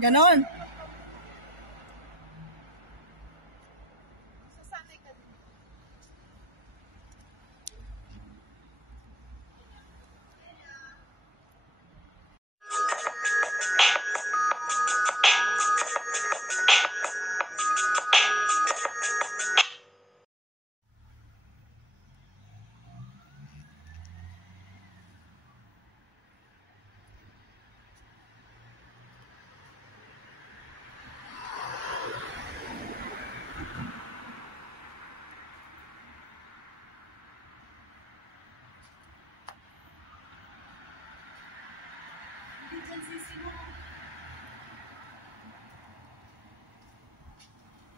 Ganon.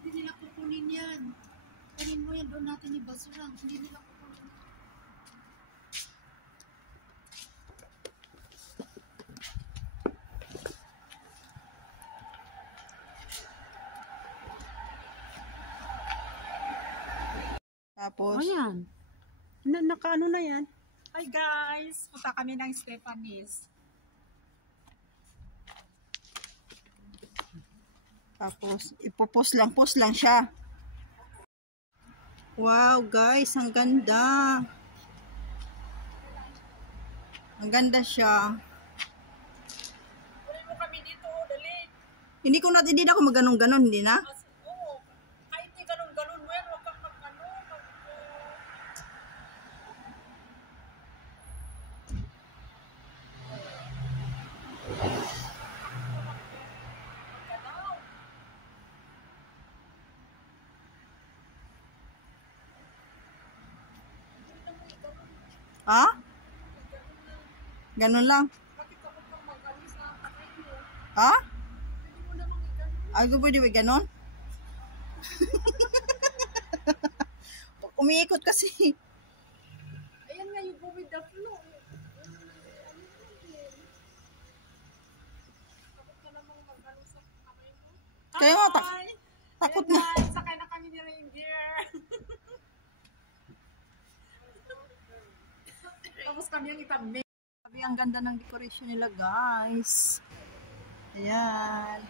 Hindi nila kukunin yan. Kunin mo yan, doon natin ibasura. Hindi nila kukunin. Tapos, Ayan. Nakaano na yan. Hi guys, punta kami ng Stephanie's. tapos ipopost lang siya. Wow guys, ang ganda. Ang ganda siya. Kunin mo kami dito, dali. Hindi na ako maganon-ganon, hindi na? Oo, kahit di ganun-ganun mo yan, huwag kang mag-ano. Ha? Ganon lang. Ha? Ako pwede ba ganon? Umiikot kasi. Ayan nga, you go with the flow. Takot ka namang mag-ano sa kamay mo. Kaya nga, takot na. Sakay na kami ni Reindeer. Tapos kami ang itabi. Sabi, ang ganda ng decoration nila guys. Ayan.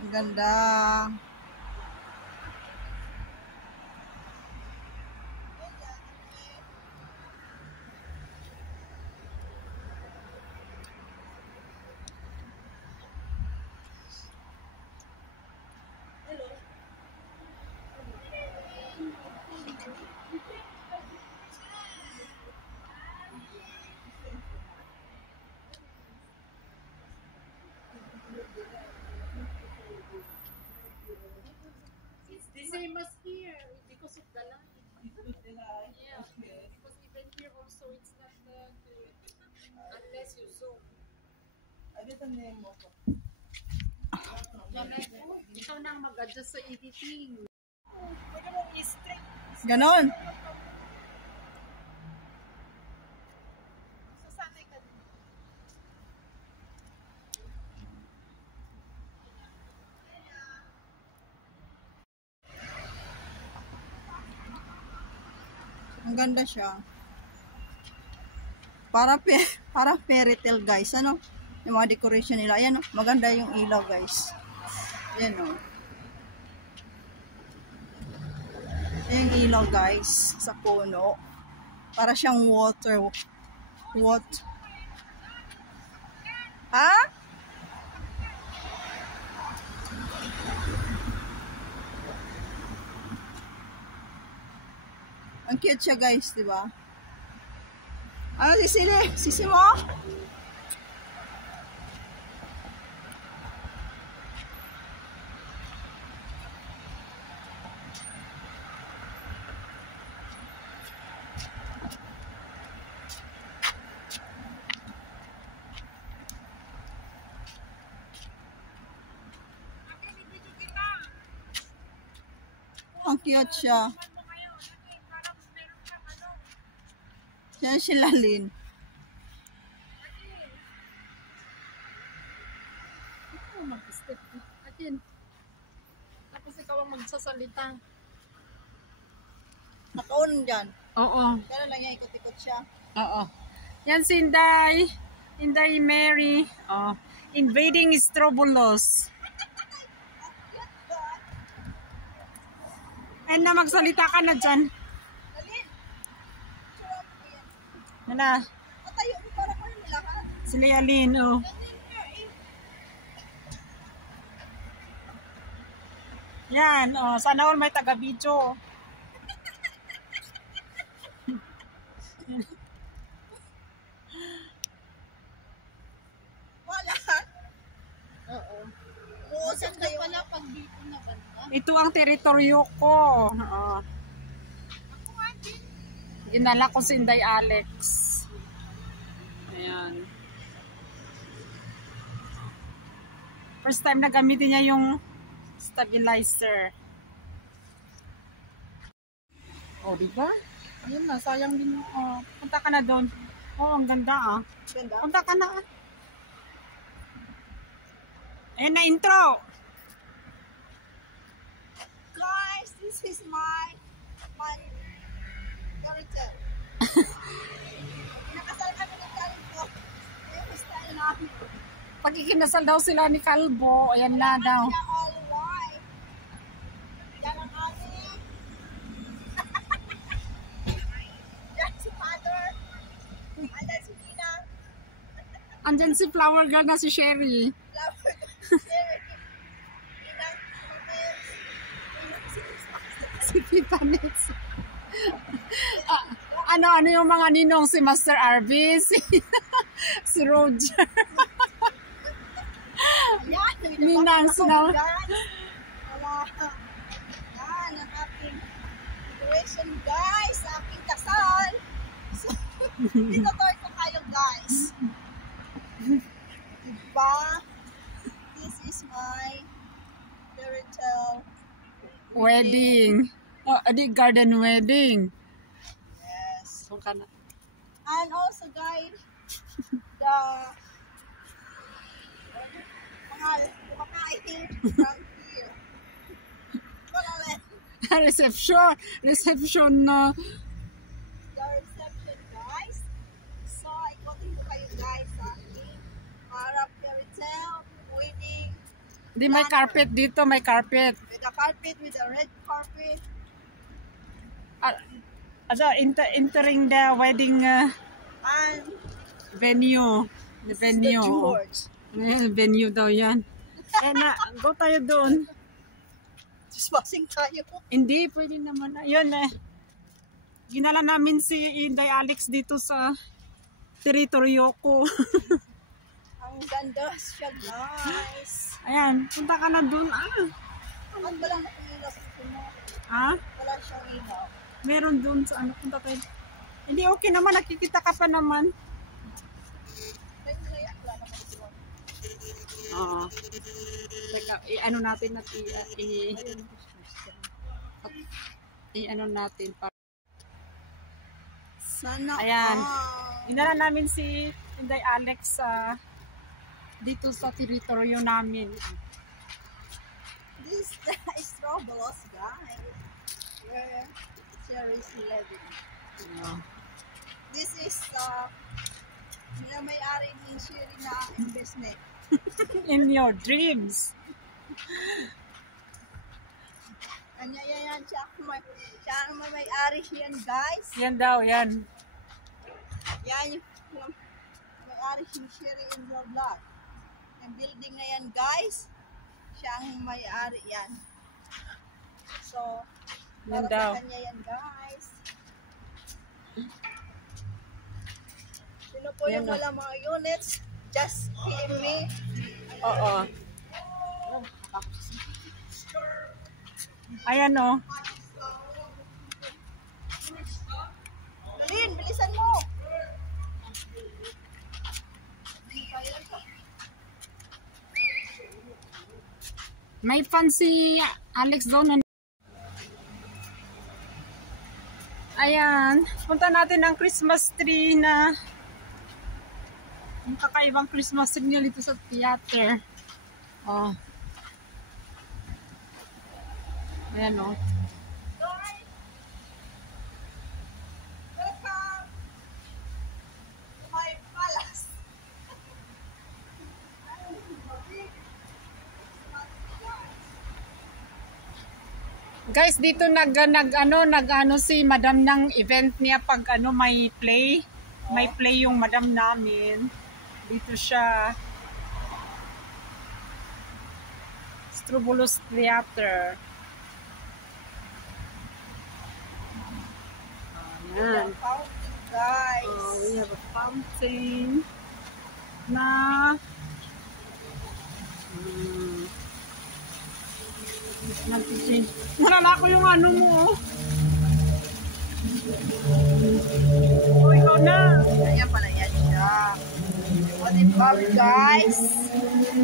Ang ganda. It's the same as here because of the light. Yeah, because even here also it's not good unless you zoom. Ikaw nang mag-adjust sa editing. Pwede mo i-straight. Ganon. Sasanay ka din. Ang ganda siya. Para fairy tale guys. Ano? Yung mga decoration nila. Ayan, oh. Maganda yung ilaw guys. Ayan, oh. Ayan yung ilaw guys. Sa puno. Para siyang water. What? Ha? Ang cute siya guys, di ba? Ano sisili? Sisi mo? Ang cute siya. Yan si Lalin. mag-step. Akin. Tapos ikaw ang magsasalita. Nakaon dyan. Oo. Kaya lang niya ikot-ikot siya. Oo. Yan si Inday. Inday Mary. Oh. Invading Strobolos. Ay na, magsalita ka na dyan. Dalin! Nana, Matayo mo para ko yung lahat. si Lealyn, oh. Yan, oh. Sana all may taga-video. Wala. Oo. Umuusap kayo. Wala pag dito na banda. Ito ang teritoryo ko. Oo. Ginala ko si Inday Alex. Ayan. First time na gamitin niya yung stabilizer. Oh, diba? Ayun na, sayang din. Oh, punta ka na doon. Oh, ang ganda ah. Ganda. Punta ka na. Ayun na, intro. Guys, this is my character. Nakasal kami ng Calvo. Yung style namin. Pag ikinasal daw sila ni Calvo, ayan na daw. Kaya all white. Yan ang amin. Yan si Father. Andan si Nina. Andyan si flower girl na si Sherry. Flower. Sherry. Nina. Si Tita Nets. Ano yung mga ninong si Master RV, si Roger. Yan. Ninang sinaw. Wala. Yan ang aking decoration guys. Sa aking kasal. So, tinutoy ko kayo guys. Diba? This is my spiritual Wedding. Oh, adi garden wedding. Yes. So kana. And also guys, the mga kumakain from here. Wala lang. Reception na. The reception guys. So, ikotin ko kayo guys sa aking harap fairy tale wedding Di may carpet dito, may carpet. with a carpet, with a red carpet. Entering the wedding And venue. The venue. the George. Ayan, venue daw yan. Eh na, go tayo doon. Just passing tayo. Hindi, pwede naman. Ayun eh. Ginala namin si Inday Alex dito sa teritoryo ko. Ang ganda siya guys. Ayan, punta ka na doon. Ang walang ilaw sa puno. Wala siyang ilaw. Meron doon sa ano, punta tayo. Hindi, okay naman, nakikita ka pa naman. May ilaw, wala naman ito. Oo. Teka, ano natin ano natin pa. Sana Ayan. all. Dinala namin si Inday Alex dito sa teritoryo namin. This is Strobolos guys. Where Sherry is living. This is may-ari ni Sherry na investment. In your dreams. Kanya yan siya ang may-ari yan guys. Yan daw, yan. Yan yung may-ari si Sherry in your blood. Yung building na yan guys, siya ang may-ari yan. So, Yan para daw. sa kanya yan guys. Sino po Yan yung na. wala mga units? Just PM me. Oo. Ayan o. Dalin, bilisan mo. May fan si Alex doon. Ayan. Punta natin ang Christmas tree na yung kakaibang Christmas tree nyo dito sa theater. Oh. Ayan o. Guys, welcome to my palace. Guys, dito nag si madam ng event niya pag may play. May play yung madam namin. Dito siya. Strobolus Theater. Ayan. Fountain, guys. We have a fountain na Marala ko yung ano mo. Oh, ikaw na. Ayan pala yan siya. O, diba guys?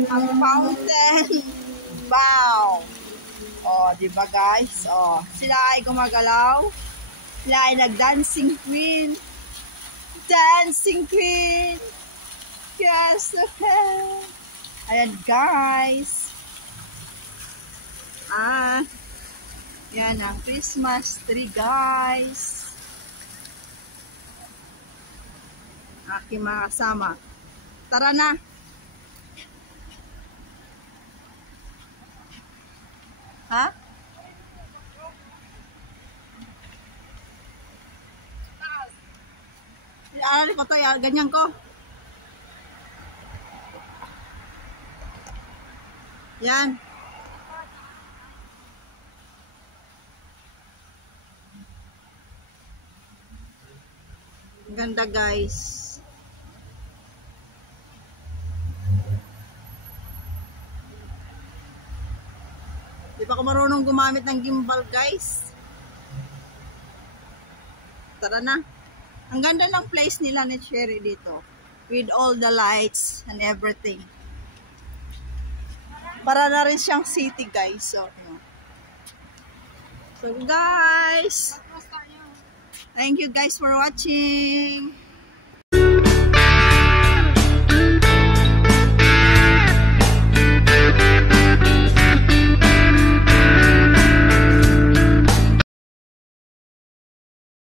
Ang fountain. Wow. O, diba guys? O, sila ay gumagalaw. Sila ay nag-dancing queen. Dancing queen. Yes, okay. Ayan guys. Yan ang Christmas tree guys. Aking mga kasama. Tara na. Ha? Ano ko to? Ganyan ko. Yan. Ganda guys. Di pa ako marunong gumamit ng gimbal guys. Tara na. Ang ganda ng place nila ni Cherry dito. With all the lights and everything. Para na rin siyang city guys. So guys. Thank you guys for watching.